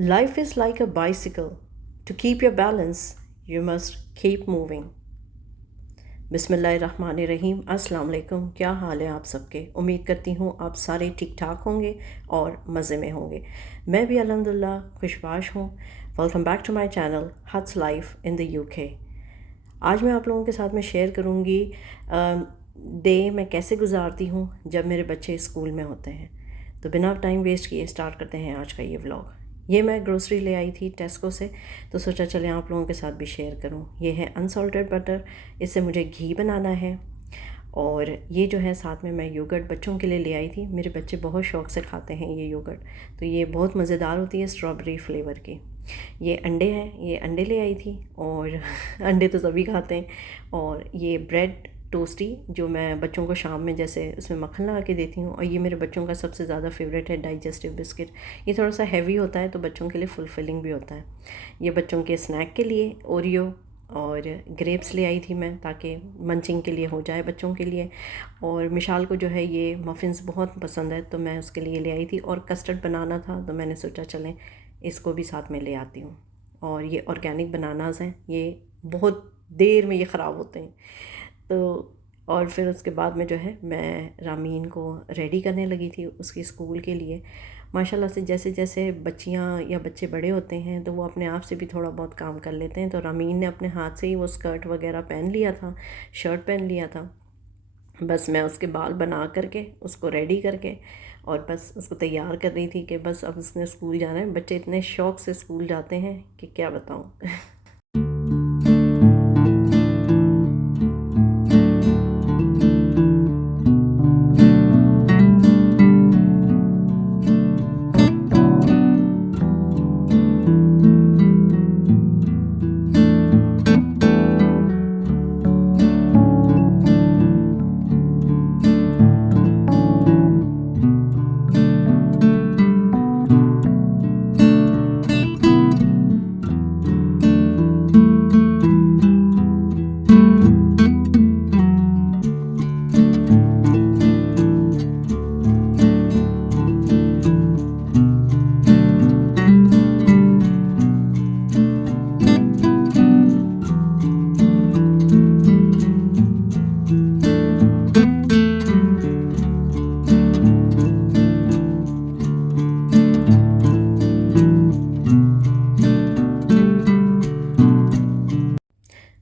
Life is like a bicycle. To keep your balance, you must keep moving. बिस्मिल्लाहिर्रहमानिर्रहीम। अस्सलाम वालेकुम। क्या हाल है आप सबके? उम्मीद करती हूँ आप सारे ठीक ठाक होंगे और मज़े में होंगे। मैं भी अल्हम्दुलिल्लाह खुशबाश हूँ। Welcome back to my channel huts life in the UK. आज मैं आप लोगों के साथ में शेयर करूँगी डे मैं कैसे गुजारती हूँ जब मेरे बच्चे स्कूल में होते हैं। तो बिना टाइम वेस्ट किए स्टार्ट करते हैं आज का ये व्लॉग। ये मैं ग्रोसरी ले आई थी टेस्को से, तो सोचा चले आप लोगों के साथ भी शेयर करूं। ये है अनसॉल्टेड बटर, इससे मुझे घी बनाना है। और ये जो है साथ में मैं योगर्ट बच्चों के लिए ले आई थी। मेरे बच्चे बहुत शौक़ से खाते हैं ये योगर्ट, तो ये बहुत मज़ेदार होती है स्ट्रॉबेरी फ्लेवर की। ये अंडे हैं, ये अंडे ले आई थी और अंडे तो सभी खाते हैं। और ये ब्रेड टोस्टी जो मैं बच्चों को शाम में जैसे उसमें मक्खन लगा के देती हूँ। और ये मेरे बच्चों का सबसे ज़्यादा फेवरेट है डाइजेस्टिव बिस्किट। ये थोड़ा सा हैवी होता है तो बच्चों के लिए फुलफिलिंग भी होता है। ये बच्चों के स्नैक के लिए ओरियो और ग्रेप्स ले आई थी मैं, ताकि मंचिंग के लिए हो जाए बच्चों के लिए। और मिशाल को जो है ये मफ़िन्स बहुत पसंद है, तो मैं उसके लिए ले आई थी। और कस्टर्ड बनाना था तो मैंने सोचा चलें इसको भी साथ में ले आती हूँ। और ये ऑर्गेनिक बनानास हैं, ये बहुत देर में ये ख़राब होते हैं। तो और फिर उसके बाद में जो है मैं रामीन को रेडी करने लगी थी उसकी स्कूल के लिए। माशाल्लाह से जैसे जैसे बच्चियां या बच्चे बड़े होते हैं तो वो अपने आप से भी थोड़ा बहुत काम कर लेते हैं। तो रामीन ने अपने हाथ से ही वो स्कर्ट वगैरह पहन लिया था, शर्ट पहन लिया था। बस मैं उसके बाल बना करके उसको रेडी करके और बस उसको तैयार कर रही थी कि बस अब उसने स्कूल जाना है। बच्चे इतने शौक़ से स्कूल जाते हैं कि क्या बताऊँ।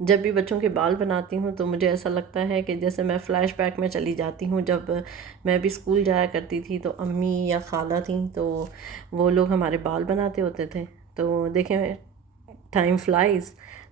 जब भी बच्चों के बाल बनाती हूँ तो मुझे ऐसा लगता है कि जैसे मैं फ़्लैशबैक में चली जाती हूँ। जब मैं भी स्कूल जाया करती थी तो अम्मी या खाला थी, तो वो लोग हमारे बाल बनाते होते थे। तो देखें टाइम फ्लाइज़,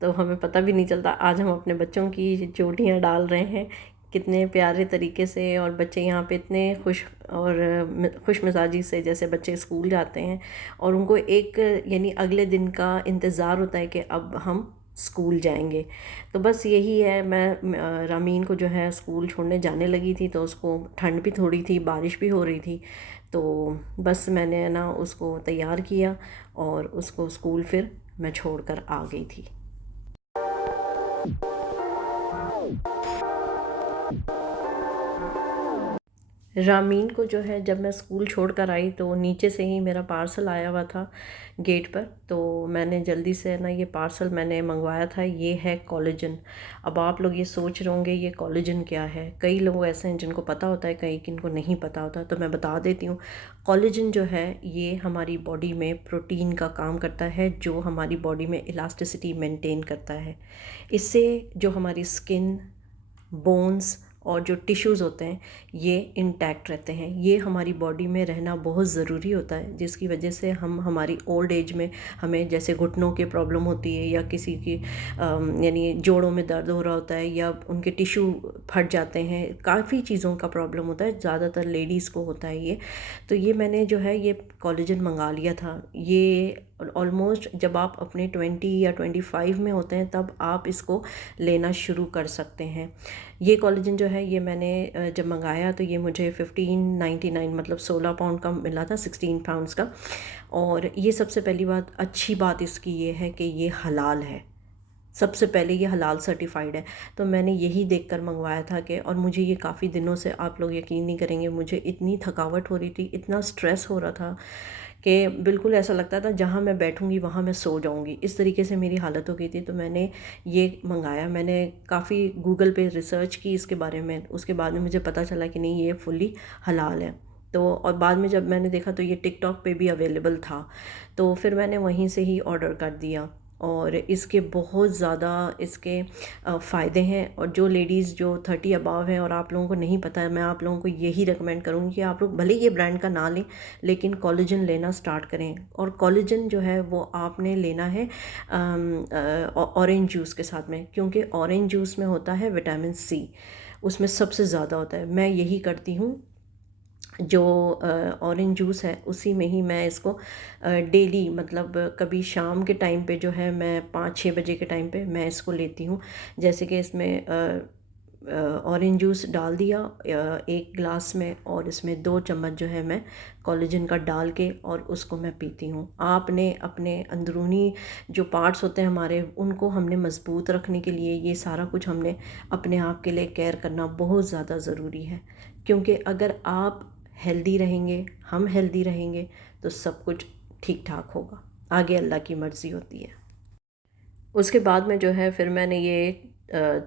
तो हमें पता भी नहीं चलता। आज हम अपने बच्चों की चोटियाँ डाल रहे हैं कितने प्यारे तरीके से। और बच्चे यहाँ पे इतने खुश और खुश मिजाजी से, जैसे बच्चे स्कूल जाते हैं और उनको एक यानी अगले दिन का इंतज़ार होता है कि अब हम स्कूल जाएंगे। तो बस यही है। मैं रामीन को जो है स्कूल छोड़ने जाने लगी थी, तो उसको ठंड भी थोड़ी थी, बारिश भी हो रही थी। तो बस मैंने ना उसको तैयार किया और उसको स्कूल फिर मैं छोड़कर आ गई थी। रामीन को जो है जब मैं स्कूल छोड़कर आई तो नीचे से ही मेरा पार्सल आया हुआ था गेट पर। तो मैंने जल्दी से ना ये पार्सल मैंने मंगवाया था। ये है कोलेजन। अब आप लोग ये सोच रहे होंगे ये कोलेजन क्या है। कई लोग ऐसे हैं जिनको पता होता है, कई किनको नहीं पता होता, तो मैं बता देती हूँ। कोलेजन जो है ये हमारी बॉडी में प्रोटीन का काम करता है, जो हमारी बॉडी में इलास्टिसिटी मेंटेन करता है। इससे जो हमारी स्किन, बोन्स और जो टिश्यूज़ होते हैं ये इंटैक्ट रहते हैं। ये हमारी बॉडी में रहना बहुत ज़रूरी होता है, जिसकी वजह से हम हमारी ओल्ड एज में हमें जैसे घुटनों की प्रॉब्लम होती है या किसी की यानी जोड़ों में दर्द हो रहा होता है या उनके टिश्यू फट जाते हैं, काफ़ी चीज़ों का प्रॉब्लम होता है, ज़्यादातर लेडीज़ को होता है ये। तो ये मैंने जो है ये कोलेजन मंगा लिया था। ये ऑलमोस्ट जब आप अपने 20 या 25 में होते हैं तब आप इसको लेना शुरू कर सकते हैं। ये कोलेजन जो है ये मैंने जब मंगाया तो ये मुझे 1599 मतलब 16 पाउंड का मिला था, 16 पाउंड्स का। और ये सबसे पहली बात, अच्छी बात इसकी ये है कि ये हलाल है। सबसे पहले ये हलाल सर्टिफाइड है। तो मैंने यही देखकर मंगवाया था कि, और मुझे ये काफ़ी दिनों से, आप लोग यकीन नहीं करेंगे, मुझे इतनी थकावट हो रही थी, इतना स्ट्रेस हो रहा था कि बिल्कुल ऐसा लगता था जहाँ मैं बैठूँगी वहाँ मैं सो जाऊँगी, इस तरीके से मेरी हालत हो गई थी। तो मैंने ये मंगाया, मैंने काफ़ी गूगल पे रिसर्च की इसके बारे में, उसके बाद में मुझे पता चला कि नहीं, ये फुल्ली हलाल है। तो और बाद में जब मैंने देखा तो ये टिकटॉक पे भी अवेलेबल था, तो फिर मैंने वहीं से ही ऑर्डर कर दिया। और इसके बहुत ज़्यादा इसके फ़ायदे हैं, और जो लेडीज़ जो 30 अबव हैं और आप लोगों को नहीं पता है, मैं आप लोगों को यही रिकमेंड करूँगी कि आप लोग भले ये ब्रांड का ना लें, लेकिन कोलेजन लेना स्टार्ट करें। और कोलेजन जो है वो आपने लेना है ऑरेंज जूस के साथ में, क्योंकि ऑरेंज जूस में होता है विटामिन सी, उसमें सबसे ज़्यादा होता है। मैं यही करती हूँ, जो ऑरेंज जूस है उसी में ही मैं इसको डेली, मतलब कभी शाम के टाइम पे जो है, मैं 5-6 बजे के टाइम पे मैं इसको लेती हूँ। जैसे कि इसमें ऑरेंज जूस डाल दिया एक गिलास में, और इसमें 2 चम्मच जो है मैं कोलेजन का डाल के और उसको मैं पीती हूँ। आपने अपने अंदरूनी जो पार्ट्स होते हैं हमारे, उनको हमने मज़बूत रखने के लिए ये सारा कुछ हमने अपने आप के लिए केयर करना बहुत ज़्यादा ज़रूरी है। क्योंकि अगर आप हेल्दी रहेंगे, हम हेल्दी रहेंगे, तो सब कुछ ठीक ठाक होगा। आगे अल्लाह की मर्ज़ी होती है। उसके बाद में जो है फिर मैंने ये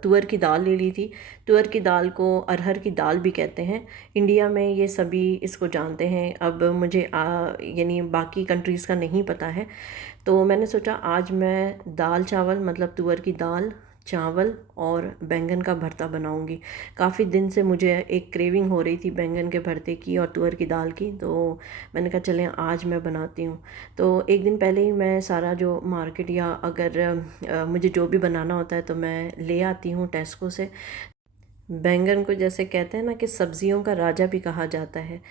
तुअर की दाल ले ली थी। तुअर की दाल को अरहर की दाल भी कहते हैं। इंडिया में ये सभी इसको जानते हैं। अब मुझे यानी बाकी कंट्रीज़ का नहीं पता है। तो मैंने सोचा आज मैं दाल चावल, मतलब तुअर की दाल, चावल और बैंगन का भरता बनाऊंगी। काफ़ी दिन से मुझे एक क्रेविंग हो रही थी बैंगन के भरते की और तुअर की दाल की, तो मैंने कहा चलें आज मैं बनाती हूँ। तो एक दिन पहले ही मैं सारा जो मार्केट, या अगर मुझे जो भी बनाना होता है तो मैं ले आती हूँ टेस्को से। बैंगन को जैसे कहते हैं ना कि सब्जियों का राजा भी कहा जाता है,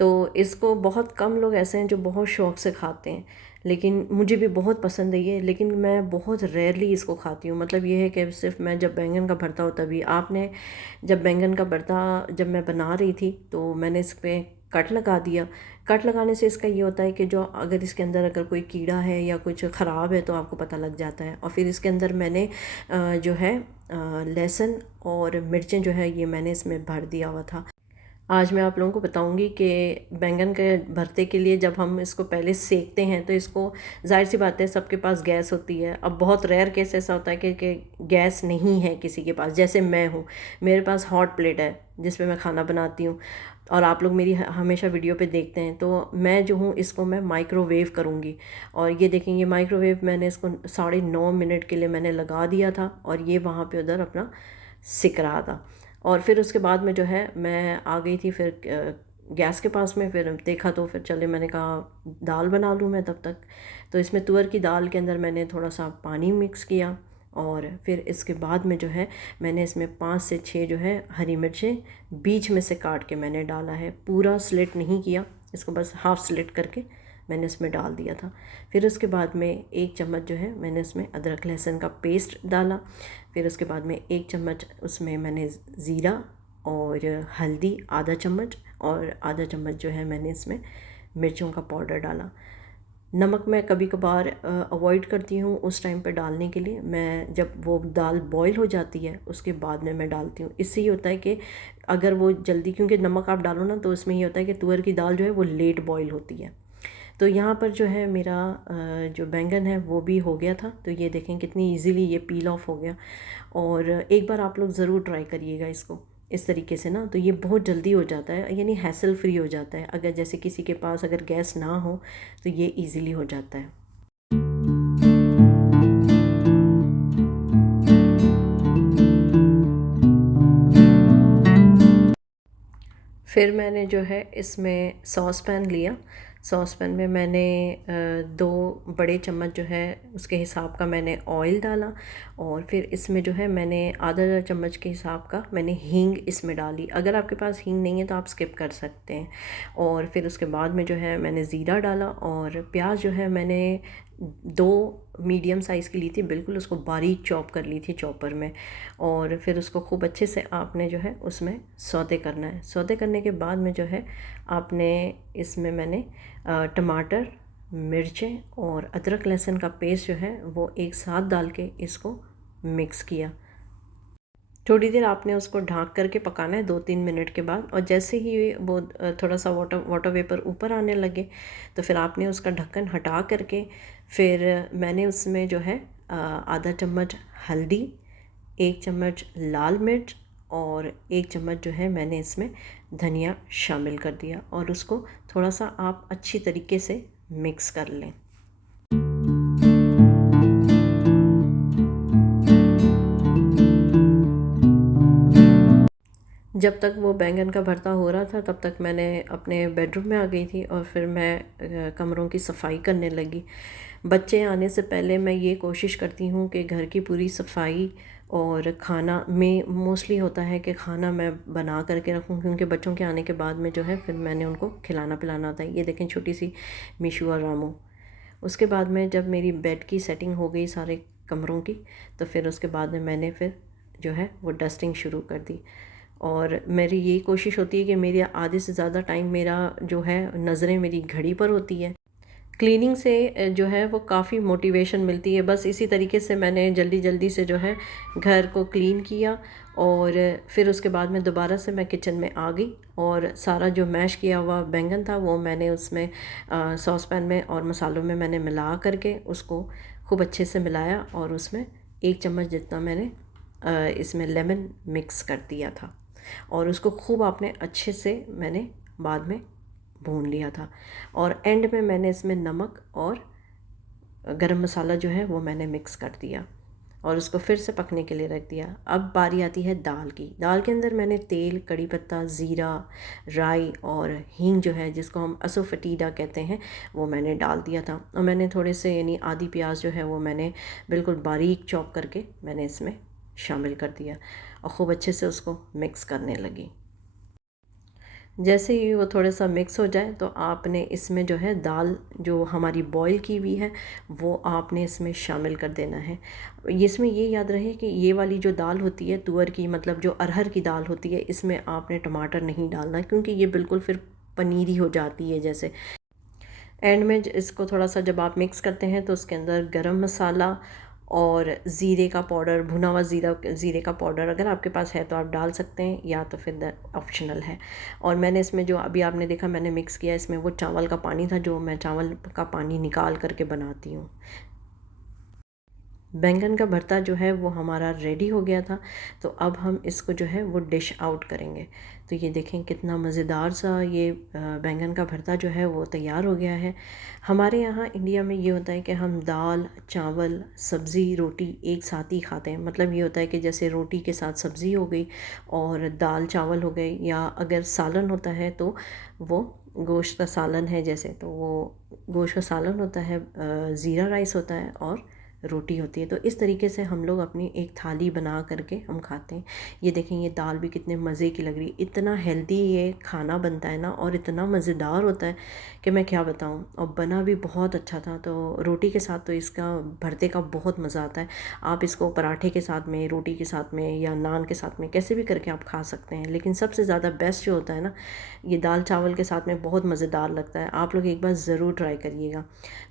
तो इसको बहुत कम लोग ऐसे हैं जो बहुत शौक़ से खाते हैं, लेकिन मुझे भी बहुत पसंद है ये। लेकिन मैं बहुत रेयरली इसको खाती हूँ। मतलब ये है कि सिर्फ मैं जब बैंगन का भरता हो तभी। आपने जब बैंगन का भरता जब मैं बना रही थी तो मैंने इस पर कट लगा दिया। कट लगाने से इसका ये होता है कि जो अगर इसके अंदर अगर कोई कीड़ा है या कुछ ख़राब है तो आपको पता लग जाता है। और फिर इसके अंदर मैंने जो है लहसुन और मिर्चें जो है ये मैंने इसमें भर दिया हुआ था। आज मैं आप लोगों को बताऊंगी कि बैंगन के भरते के लिए जब हम इसको पहले सेकते हैं तो इसको, जाहिर सी बात है सबके पास गैस होती है। अब बहुत रेयर केस ऐसा होता है कि गैस नहीं है किसी के पास, जैसे मैं हूँ, मेरे पास हॉट प्लेट है जिस पे मैं खाना बनाती हूँ। और आप लोग मेरी हमेशा वीडियो पे देखते हैं, तो मैं जो हूँ इसको मैं माइक्रोवेव करूँगी। और ये देखेंगे माइक्रोवेव मैंने इसको 9.5 मिनट के लिए मैंने लगा दिया था, और ये वहाँ पे उधर अपना सिक रहा था। और फिर उसके बाद में जो है मैं आ गई थी फिर गैस के पास में। फिर देखा तो फिर चले, मैंने कहा दाल बना लूँ मैं तब तक। तो इसमें तुअर की दाल के अंदर मैंने थोड़ा सा पानी मिक्स किया, और फिर इसके बाद में जो है मैंने इसमें 5 से 6 जो है हरी मिर्चें बीच में से काट के मैंने डाला है। पूरा स्लिट नहीं किया इसको, बस हाफ़ स्लिट करके मैंने इसमें डाल दिया था। फिर उसके बाद में 1 चम्मच जो है मैंने इसमें अदरक लहसुन का पेस्ट डाला। फिर उसके बाद में 1 चम्मच उसमें मैंने ज़ीरा और हल्दी आधा चम्मच, और आधा चम्मच जो है मैंने इसमें मिर्चों का पाउडर डाला। नमक मैं कभी कभार अवॉइड करती हूँ उस टाइम पे डालने के लिए। मैं जब वो दाल बॉईल हो जाती है उसके बाद में मैं डालती हूँ। इससे ये होता है कि अगर वो जल्दी, क्योंकि नमक आप डालो ना तो इसमें ये होता है कि तुअर की दाल जो है वो लेट बॉईल होती है। तो यहाँ पर जो है मेरा जो बैंगन है वो भी हो गया था। तो ये देखें कितनी इजीली ये पील ऑफ हो गया। और एक बार आप लोग ज़रूर ट्राई करिएगा इसको इस तरीके से ना, तो ये बहुत जल्दी हो जाता है, यानी हैसल फ्री हो जाता है। अगर जैसे किसी के पास अगर गैस ना हो तो ये इजीली हो जाता है। फिर मैंने जो है इसमें सॉस पैन लिया। सॉस पैन में मैंने 2 बड़े चम्मच जो है उसके हिसाब का मैंने ऑयल डाला, और फिर इसमें जो है मैंने आधा चम्मच के हिसाब का मैंने हींग इसमें डाली। अगर आपके पास हींग नहीं है तो आप स्किप कर सकते हैं। और फिर उसके बाद में जो है मैंने ज़ीरा डाला, और प्याज जो है मैंने 2 मीडियम साइज़ की ली थी, बिल्कुल उसको बारीक चॉप कर ली थी चॉपर में। और फिर उसको खूब अच्छे से आपने जो है उसमें सौते करना है। सौते करने के बाद में जो है आपने इसमें मैंने टमाटर, मिर्चें और अदरक लहसुन का पेस्ट जो है वो एक साथ डाल के इसको मिक्स किया। थोड़ी देर आपने उसको ढाँक करके पकाना है 2-3 मिनट के बाद, और जैसे ही वो थोड़ा सा वाटर वाटर वेपर ऊपर आने लगे तो फिर आपने उसका ढक्कन हटा करके फिर मैंने उसमें जो है आधा चम्मच हल्दी, 1 चम्मच लाल मिर्च और 1 चम्मच जो है मैंने इसमें धनिया शामिल कर दिया, और उसको थोड़ा सा आप अच्छी तरीके से मिक्स कर लें। जब तक वो बैंगन का भरता हो रहा था तब तक मैंने अपने बेडरूम में आ गई थी, और फिर मैं कमरों की सफाई करने लगी। बच्चे आने से पहले मैं ये कोशिश करती हूँ कि घर की पूरी सफाई, और खाना में मोस्टली होता है कि खाना मैं बना करके रखूँ, क्योंकि बच्चों के आने के बाद में जो है फिर मैंने उनको खिलाना पिलाना होता है। ये देखें छोटी सी मीशू और रामू। उसके बाद में जब मेरी बेड की सेटिंग हो गई सारे कमरों की, तो फिर उसके बाद में मैंने फिर जो है वो डस्टिंग शुरू कर दी। और मेरी यही कोशिश होती है कि मेरी आधे से ज़्यादा टाइम मेरा जो है नज़रें मेरी घड़ी पर होती है। क्लीनिंग से जो है वो काफ़ी मोटिवेशन मिलती है। बस इसी तरीके से मैंने जल्दी जल्दी से जो है घर को क्लीन किया, और फिर उसके बाद में दोबारा से मैं किचन में आ गई, और सारा जो मैश किया हुआ बैंगन था वो मैंने उसमें सॉस पैन में और मसालों में मैंने मिला करके उसको खूब अच्छे से मिलाया, और उसमें 1 चम्मच जितना मैंने इसमें लेमन मिक्स कर दिया था, और उसको खूब आपने अच्छे से मैंने बाद में भून लिया था। और एंड में मैंने इसमें नमक और गरम मसाला जो है वो मैंने मिक्स कर दिया, और उसको फिर से पकने के लिए रख दिया। अब बारी आती है दाल की। दाल के अंदर मैंने तेल, कड़ी पत्ता, ज़ीरा, राई और हींग जो है जिसको हम असोफटीडा कहते हैं वो मैंने डाल दिया था, और मैंने थोड़े से यानी आधी प्याज जो है वो मैंने बिल्कुल बारीक चॉप करके मैंने इसमें शामिल कर दिया, और ख़ूब अच्छे से उसको मिक्स करने लगी। जैसे ही वो थोड़ा सा मिक्स हो जाए तो आपने इसमें जो है दाल जो हमारी बॉईल की हुई है वो आपने इसमें शामिल कर देना है। इसमें ये याद रहे कि ये वाली जो दाल होती है तुअर की, मतलब जो अरहर की दाल होती है, इसमें आपने टमाटर नहीं डालना, क्योंकि ये बिल्कुल फिर पनीरी हो जाती है जैसे। एंड में इसको थोड़ा सा जब आप मिक्स करते हैं तो उसके अंदर गरम मसाला और ज़ीरे का पाउडर, भुना हुआ ज़ीरे का पाउडर अगर आपके पास है तो आप डाल सकते हैं, या तो फिर ऑप्शनल है। और मैंने इसमें जो अभी आपने देखा मैंने मिक्स किया, इसमें वो चावल का पानी था जो मैं चावल का पानी निकाल करके बनाती हूँ। बैंगन का भरता जो है वो हमारा रेडी हो गया था, तो अब हम इसको जो है वो डिश आउट करेंगे। तो ये देखें कितना मज़ेदार सा ये बैंगन का भरता जो है वो तैयार हो गया है। हमारे यहाँ इंडिया में ये होता है कि हम दाल, चावल, सब्ज़ी, रोटी एक साथ ही खाते हैं। मतलब ये होता है कि जैसे रोटी के साथ सब्ज़ी हो गई और दाल चावल हो गए, या अगर सालन होता है तो वो गोश्त का सालन है जैसे, तो वो गोश्त का सालन होता है, ज़ीरा राइस होता है और रोटी होती है। तो इस तरीके से हम लोग अपनी एक थाली बना करके हम खाते हैं। ये देखें ये दाल भी कितने मज़े की लग रही, इतना हेल्दी ये खाना बनता है ना, और इतना मज़ेदार होता है कि मैं क्या बताऊँ। और बना भी बहुत अच्छा था। तो रोटी के साथ तो इसका भरते का बहुत मज़ा आता है। आप इसको पराठे के साथ में, रोटी के साथ में, या नान के साथ में कैसे भी करके आप खा सकते हैं। लेकिन सबसे ज़्यादा बेस्ट जो होता है ना, ये दाल चावल के साथ में बहुत मज़ेदार लगता है। आप लोग एक बार ज़रूर ट्राई करिएगा।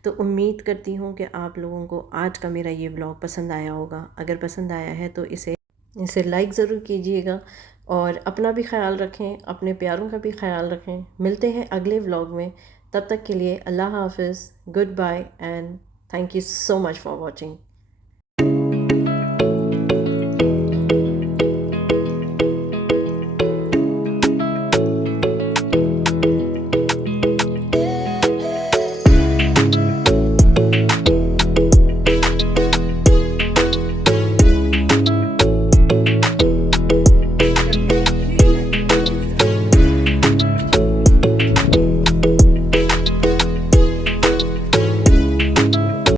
तो उम्मीद करती हूँ कि आप लोगों को आज का मेरा ये व्लॉग पसंद आया होगा। अगर पसंद आया है तो इसे लाइक ज़रूर कीजिएगा, और अपना भी ख्याल रखें, अपने प्यारों का भी ख्याल रखें। मिलते हैं अगले व्लॉग में। तब तक के लिए अल्लाह हाफ़िज़, good bye and thank you so much for watching.